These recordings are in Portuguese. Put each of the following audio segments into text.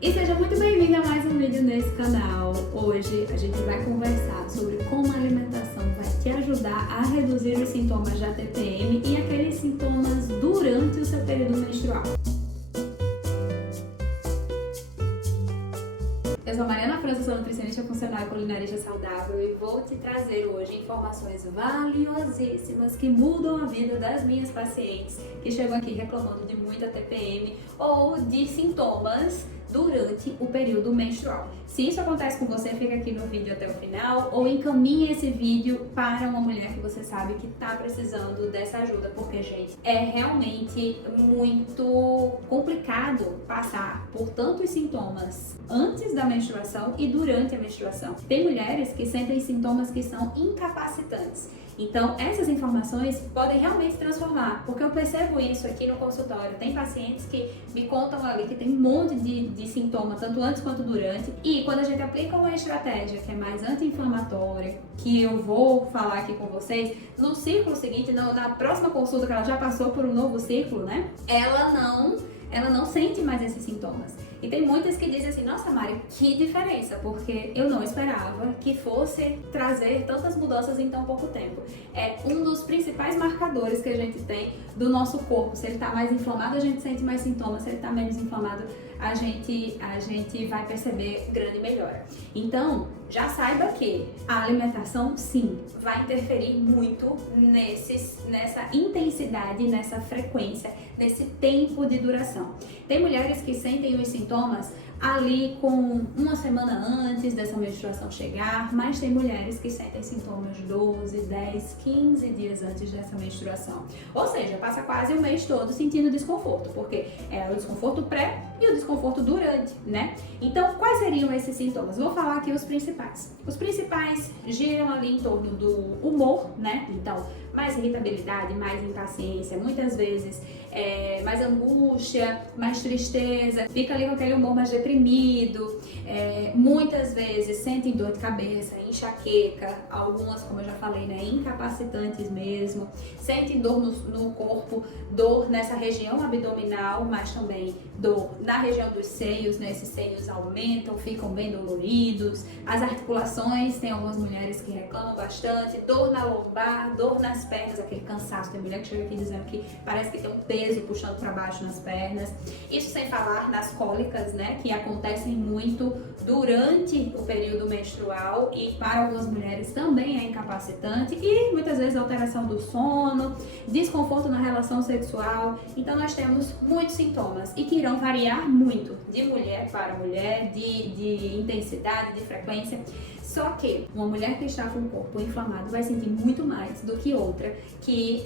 E seja muito bem-vindo a mais um vídeo nesse canal. Hoje a gente vai conversar sobre como a alimentação vai te ajudar a reduzir os sintomas da TPM e aqueles sintomas durante o seu período menstrual. Eu sou a Mariana França, sou nutricionista funcional e culinarista saudável e vou te trazer hoje informações valiosíssimas que mudam a vida das minhas pacientes que chegam aqui reclamando de muita TPM ou de sintomas durante o período menstrual. Se isso acontece com você, fica aqui no vídeo até o final ou encaminhe esse vídeo para uma mulher que você sabe que está precisando dessa ajuda, porque, gente, é realmente muito complicado passar por tantos sintomas antes da menstruação e durante a menstruação. Tem mulheres que sentem sintomas que são incapacitantes. Então, essas informações podem realmente transformar, porque eu percebo isso aqui no consultório. Tem pacientes que me contam ali que tem um monte de sintoma, tanto antes quanto durante. E quando a gente aplica uma estratégia que é mais anti-inflamatória, que eu vou falar aqui com vocês, no ciclo seguinte, na próxima consulta que ela já passou por um novo ciclo, né? Ela não sente mais esses sintomas. E tem muitas que dizem assim, nossa Mari, que diferença, porque eu não esperava que fosse trazer tantas mudanças em tão pouco tempo. É um dos principais marcadores que a gente tem do nosso corpo. Se ele está mais inflamado, a gente sente mais sintomas. Se ele está menos inflamado, a gente vai perceber grande melhora. Então, já saiba que a alimentação, sim, vai interferir muito nessa intensidade, nessa frequência, nesse tempo de duração. Tem mulheres que sentem os sintomas ali com uma semana antes dessa menstruação chegar, mas tem mulheres que sentem sintomas 12, 10, 15 dias antes dessa menstruação. Ou seja, passa quase o mês todo sentindo desconforto, porque é o desconforto pré e o desconforto durante, né? Então, quais seriam esses sintomas? Vou falar aqui os principais. Os principais giram ali em torno do humor, né? Então, mais irritabilidade, mais impaciência, muitas vezes mais angústia, mais tristeza, fica ali com aquele humor mais deprimido, muitas vezes sentem dor de cabeça, enxaqueca, algumas, como eu já falei, né, incapacitantes mesmo, sentem dor no corpo, dor nessa região abdominal, mas também dor na região dos seios, né, esses seios aumentam, ficam bem doloridos, as articulações, tem algumas mulheres que reclamam bastante, dor na lombar, dor nas pernas, aquele cansaço, tem mulher que chega aqui dizendo que parece que tem um peso puxando para baixo nas pernas, isso sem falar nas cólicas, né, que acontecem muito durante o período menstrual e para algumas mulheres também é incapacitante e muitas vezes alteração do sono, desconforto na relação sexual. Então nós temos muitos sintomas e que irão variar muito de mulher para mulher, de intensidade, de frequência. Só que uma mulher que está com o corpo inflamado vai sentir muito mais do que outra que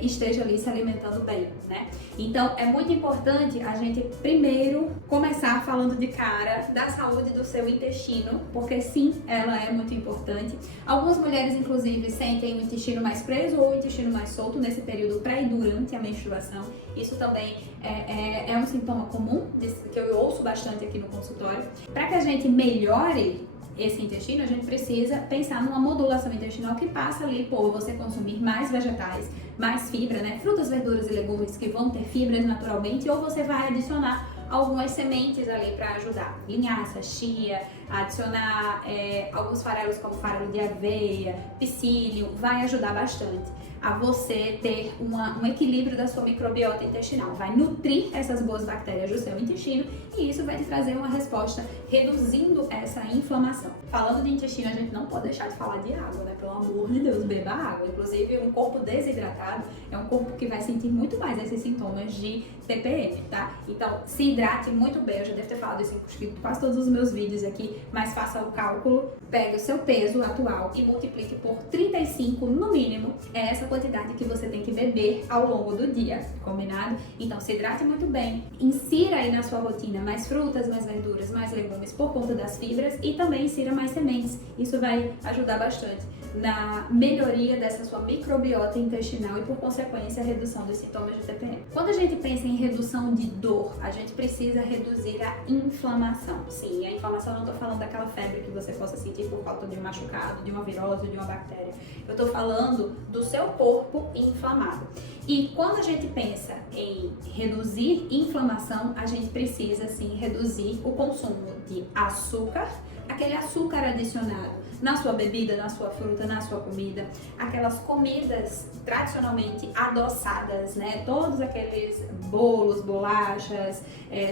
esteja ali se alimentando bem, né? Então é muito importante a gente primeiro começar falando de cara da saúde do seu intestino, porque sim, ela é muito importante. Algumas mulheres inclusive sentem o intestino mais preso ou o intestino mais solto nesse período pré e durante a menstruação. Isso também é um sintoma comum que eu ouço bastante aqui no consultório. Para que a gente melhore esse intestino, a gente precisa pensar numa modulação intestinal que passa ali por você consumir mais vegetais, mais fibra, né? Frutas, verduras e legumes que vão ter fibras naturalmente, ou você vai adicionar algumas sementes ali para ajudar. Linhaça, chia, adicionar alguns farelos como farelo de aveia, psyllium, vai ajudar bastante a você ter um equilíbrio da sua microbiota intestinal. Vai nutrir essas boas bactérias do seu intestino e isso vai te trazer uma resposta reduzindo essa inflamação. Falando de intestino, a gente não pode deixar de falar de água, né? Pelo amor de Deus, beba água. Inclusive, um corpo desidratado é um corpo que vai sentir muito mais esses sintomas de TPM, tá? Então, se hidrate muito bem. Eu já devo ter falado isso em quase todos os meus vídeos aqui, mas faça o cálculo, pegue o seu peso atual e multiplique por 35 no mínimo. É essa quantidade que você tem que beber ao longo do dia, combinado? Então, se hidrate muito bem, insira aí na sua rotina mais frutas, mais verduras, mais legumes por conta das fibras e também insira mais sementes. Isso vai ajudar bastante na melhoria dessa sua microbiota intestinal e, por consequência, a redução dos sintomas de TPM. Quando a gente pensa em redução de dor, a gente precisa reduzir a inflamação. Sim, a inflamação, não estou falando daquela febre que você possa sentir por falta de um machucado, de uma virose, de uma bactéria. Eu estou falando do seu corpo inflamado. E quando a gente pensa em reduzir inflamação, a gente precisa sim reduzir o consumo de açúcar, aquele açúcar adicionado na sua bebida, na sua fruta, na sua comida, aquelas comidas tradicionalmente adoçadas, né? Todos aqueles bolos, bolachas,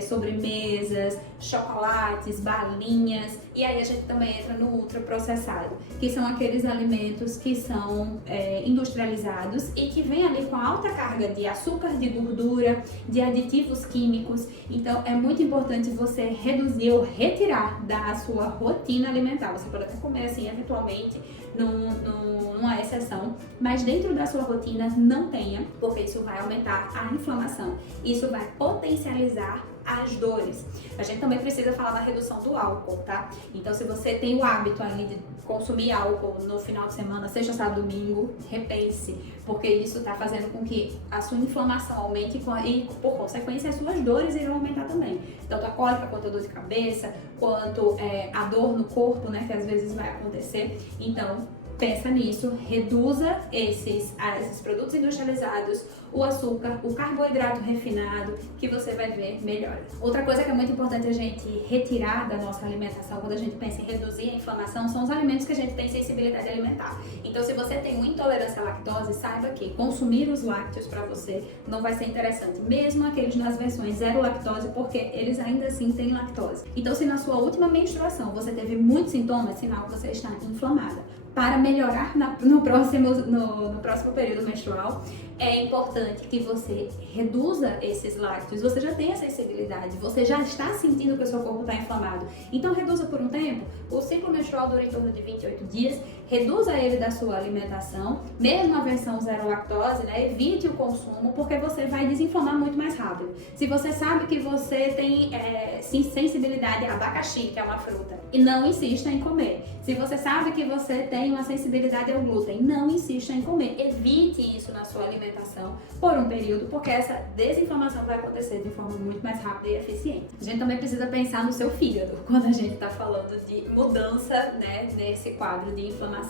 sobremesas, chocolates, balinhas, e aí a gente também entra no ultraprocessado, que são aqueles alimentos que são industrializados e que vêm ali com alta carga de açúcar, de gordura, de aditivos químicos. Então é muito importante você reduzir ou retirar da sua rotina alimentar. Você pode até comer assim eventualmente numa exceção, mas dentro da sua rotina não tenha, porque isso vai aumentar a inflamação, isso vai potencializar as dores. A gente também precisa falar da redução do álcool, tá? Então, se você tem o hábito ali de consumir álcool no final de semana, sexta, sábado, domingo, repense, porque isso tá fazendo com que a sua inflamação aumente e, por consequência, as suas dores irão aumentar também. Tanto a cólica, quanto a dor de cabeça, quanto a dor no corpo, né, que às vezes vai acontecer. Então, pensa nisso, reduza esses produtos industrializados, o açúcar, o carboidrato refinado, que você vai ver melhor. Outra coisa que é muito importante a gente retirar da nossa alimentação quando a gente pensa em reduzir a inflamação são os alimentos que a gente tem sensibilidade alimentar. Então, se você tem uma intolerância à lactose, saiba que consumir os lácteos para você não vai ser interessante, mesmo aqueles nas versões zero lactose, porque eles ainda assim têm lactose. Então, se na sua última menstruação você teve muitos sintomas, é sinal que você está inflamada. Para melhorar no próximo período menstrual, é importante que você reduza esses lácteos. Você já tem a sensibilidade, você já está sentindo que o seu corpo está inflamado. Então, reduza por um tempo. O ciclo menstrual dura em torno de 28 dias. Reduza ele da sua alimentação, mesmo a versão zero lactose, né? Evite o consumo, porque você vai desinflamar muito mais rápido. Se você sabe que você tem sensibilidade a abacaxi, que é uma fruta, e não insista em comer. Se você sabe que você tem uma sensibilidade ao glúten, não insista em comer. Evite isso na sua alimentação por um período, porque essa desinflamação vai acontecer de forma muito mais rápida e eficiente. A gente também precisa pensar no seu fígado quando a gente está falando de mudança, né, nesse quadro de inflamação.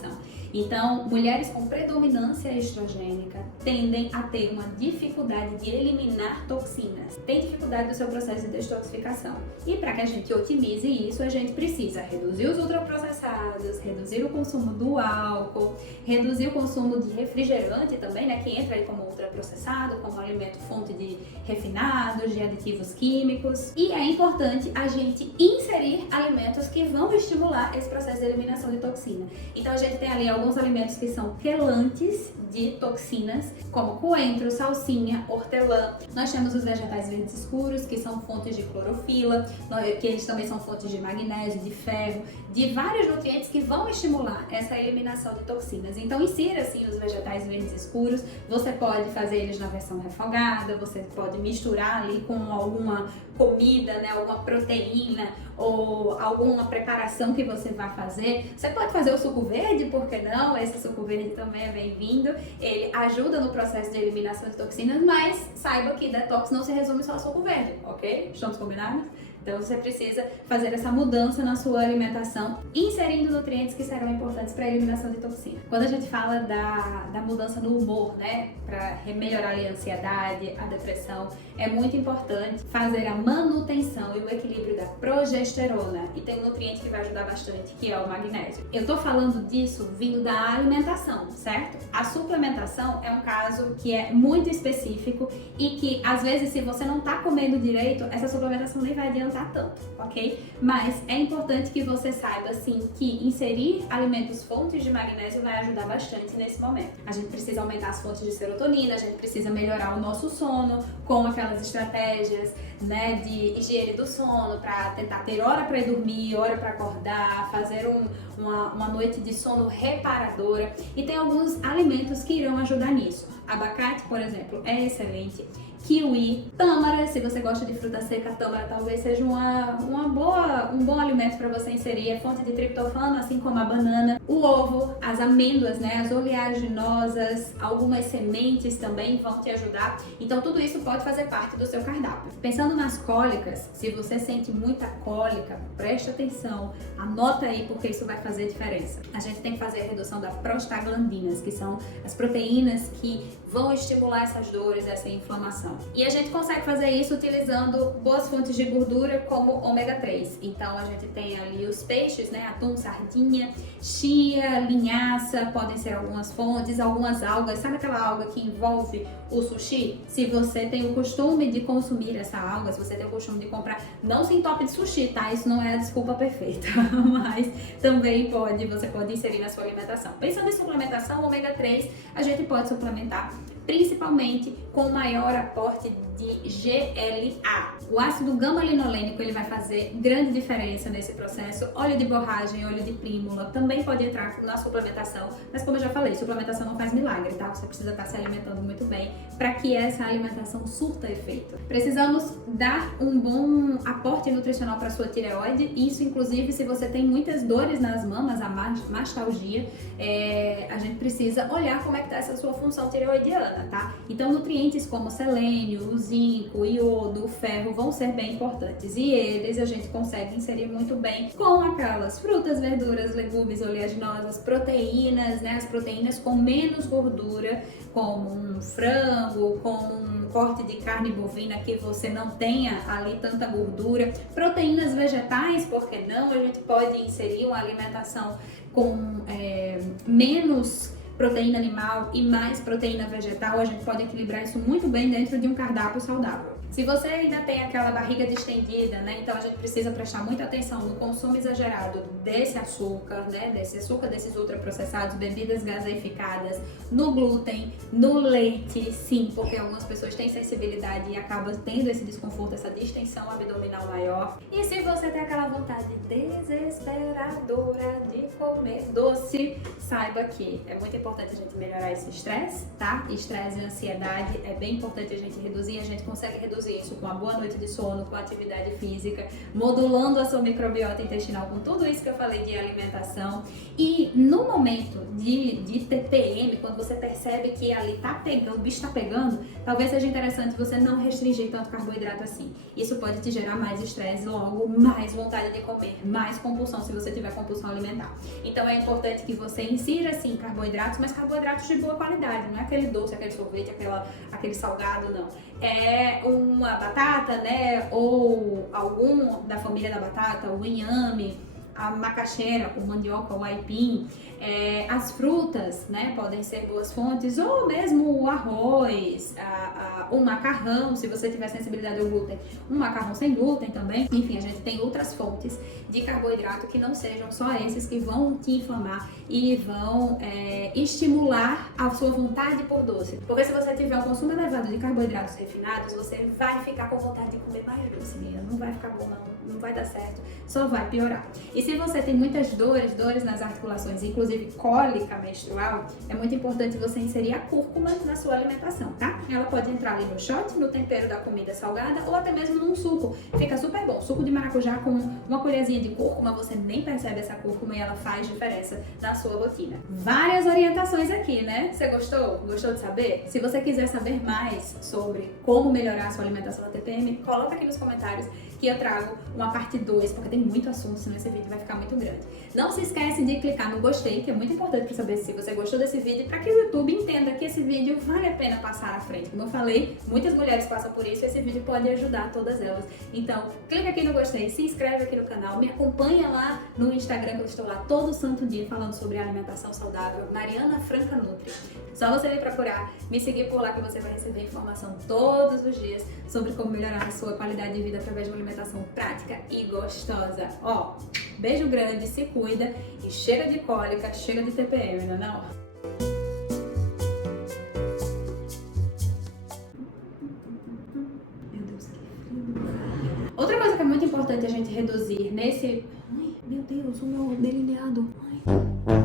Então, mulheres com predominância estrogênica tendem a ter uma dificuldade de eliminar toxinas, tem dificuldade no seu processo de detoxificação. E para que a gente otimize isso, a gente precisa reduzir os ultraprocessados, reduzir o consumo do álcool, reduzir o consumo de refrigerante também, né, que entra aí como ultraprocessado, como alimento fonte de refinados, de aditivos químicos. E é importante a gente inserir alimentos que vão estimular esse processo de eliminação de toxina. Então, a gente tem ali alguns alimentos que são quelantes de toxinas, como coentro, salsinha, hortelã. Nós temos os vegetais verdes escuros, que são fontes de clorofila, que eles também são fontes de magnésio, de ferro, de vários nutrientes que vão estimular essa eliminação de toxinas. Então, insira assim os vegetais verdes escuros. Você pode fazer eles na versão refogada, você pode misturar ali com alguma comida, né, alguma proteína ou alguma preparação que você vai fazer. Você pode fazer o suco verde, por que não? Esse suco verde também é bem-vindo. Ele ajuda no processo de eliminação de toxinas, mas saiba que detox não se resume só ao suco verde, ok? Estamos combinados? Então você precisa fazer essa mudança na sua alimentação, inserindo nutrientes que serão importantes para a eliminação de toxina. Quando a gente fala da mudança no humor, né, para melhorar a ansiedade, a depressão, é muito importante fazer a manutenção e o equilíbrio da progesterona. E tem um nutriente que vai ajudar bastante, que é o magnésio. Eu tô falando disso vindo da alimentação, certo? A suplementação é um caso que é muito específico e que, às vezes, se você não tá comendo direito, essa suplementação nem vai adiantar tanto, ok? Mas é importante que você saiba, sim, que inserir alimentos fontes de magnésio vai ajudar bastante nesse momento. A gente precisa aumentar as fontes de serotonina, a gente precisa melhorar o nosso sono com aquelas estratégias, né, de higiene do sono, para tentar ter hora para ir dormir, hora para acordar, fazer uma noite de sono reparadora. E tem alguns alimentos que irão ajudar nisso. Abacate, por exemplo, é excelente. kiwi, tâmara. Se você gosta de fruta seca, tâmara talvez seja um bom alimento para você inserir. É fonte de triptofano, assim como a banana. O ovo, as amêndoas, né, as oleaginosas, algumas sementes também vão te ajudar. Então tudo isso pode fazer parte do seu cardápio. Pensando nas cólicas, se você sente muita cólica, preste atenção, anota aí porque isso vai fazer diferença. A gente tem que fazer a redução das prostaglandinas, que são as proteínas que vão estimular essas dores, essa inflamação. E a gente consegue fazer isso utilizando boas fontes de gordura como ômega 3. Então a gente tem ali os peixes, né, atum, sardinha, chia, linhaça, podem ser algumas fontes, algumas algas. Sabe aquela alga que envolve o sushi? Se você tem o costume de consumir essa alga, se você tem o costume de comprar, não se entope de sushi, tá? Isso não é a desculpa perfeita, mas também você pode inserir na sua alimentação. Pensando em suplementação, ômega 3, a gente pode suplementar principalmente com maior aporte de GLA. O ácido gama-linolênico ele vai fazer grande diferença nesse processo. Óleo de borragem, óleo de prímula também pode entrar na suplementação, mas como eu já falei, suplementação não faz milagre, tá? Você precisa estar se alimentando muito bem para que essa alimentação surta efeito. Precisamos dar um bom aporte nutricional para sua tireoide, isso inclusive se você tem muitas dores nas mamas, a mastalgia, a gente precisa olhar como é que está essa sua função tireoidiana, tá? Então nutrientes como selênio, o zinco, o iodo, o ferro vão ser bem importantes e eles a gente consegue inserir muito bem com aquelas frutas, verduras, legumes, oleaginosas, proteínas, né? As proteínas com menos gordura, como um frango, como um corte de carne bovina que você não tenha ali tanta gordura, proteínas vegetais, por que não? A gente pode inserir uma alimentação com menos proteína animal e mais proteína vegetal, a gente pode equilibrar isso muito bem dentro de um cardápio saudável. Se você ainda tem aquela barriga distendida, né, então a gente precisa prestar muita atenção no consumo exagerado desse açúcar, né, desses ultraprocessados, bebidas gaseificadas, no glúten, no leite, sim, porque algumas pessoas têm sensibilidade e acabam tendo esse desconforto, essa distensão abdominal maior. E se você tem aquela vontade desesperadora de comer doce, saiba que é muito importante a gente melhorar esse estresse, tá? Estresse e ansiedade é bem importante a gente reduzir, a gente consegue reduzir isso com uma boa noite de sono, com atividade física, modulando a sua microbiota intestinal, com tudo isso que eu falei de alimentação. E no momento de TPM, quando você percebe que ali tá pegando, o bicho tá pegando, talvez seja interessante você não restringir tanto carboidrato assim. Isso pode te gerar mais estresse, logo mais vontade de comer, mais compulsão se você tiver compulsão alimentar. Então é importante que você insira sim carboidratos, mas carboidratos de boa qualidade, não é aquele doce, aquele sorvete, aquele salgado, não. É uma batata, né, ou algum da família da batata, o inhame, a macaxeira, o mandioca, o aipim, as frutas, né, podem ser boas fontes, ou mesmo o arroz, o macarrão, se você tiver sensibilidade ao glúten, um macarrão sem glúten também. Enfim, a gente tem outras fontes de carboidrato que não sejam só esses que vão te inflamar e vão estimular a sua vontade por doce. Porque se você tiver um consumo elevado de carboidratos refinados, você vai ficar com vontade de comer mais doce, menina. Não vai ficar bom não vai dar certo, só vai piorar. E se você tem muitas dores nas articulações, inclusive cólica menstrual, é muito importante você inserir a cúrcuma na sua alimentação, tá? Ela pode entrar ali no shot, no tempero da comida salgada ou até mesmo num suco. Fica super bom. Suco de maracujá com uma colherzinha de cúrcuma, você nem percebe essa cúrcuma e ela faz diferença na sua rotina. Várias orientações aqui, né? Você gostou? Gostou de saber? Se você quiser saber mais sobre como melhorar a sua alimentação na TPM, coloca aqui nos comentários que eu trago uma parte 2, porque tem muito assunto, senão esse vídeo vai ficar muito grande. Não se esquece de clicar no gostei, que é muito importante para saber se você gostou desse vídeo, para que o YouTube entenda que esse vídeo vale a pena passar à frente. Como eu falei, muitas mulheres passam por isso e esse vídeo pode ajudar todas elas. Então, clica aqui no gostei, se inscreve aqui no canal, me acompanha lá no Instagram, que eu estou lá todo santo dia falando sobre alimentação saudável, Mariana Franca Nutri. Só você vir procurar, me seguir por lá que você vai receber informação todos os dias sobre como melhorar a sua qualidade de vida através de uma alimentação prática e gostosa. Ó, beijo grande, se cuida e chega de cólica, chega de TPM, não é não? Meu Deus, que frio. Outra coisa que é muito importante a gente reduzir nesse... Ai, meu Deus, o meu delineado. Ai.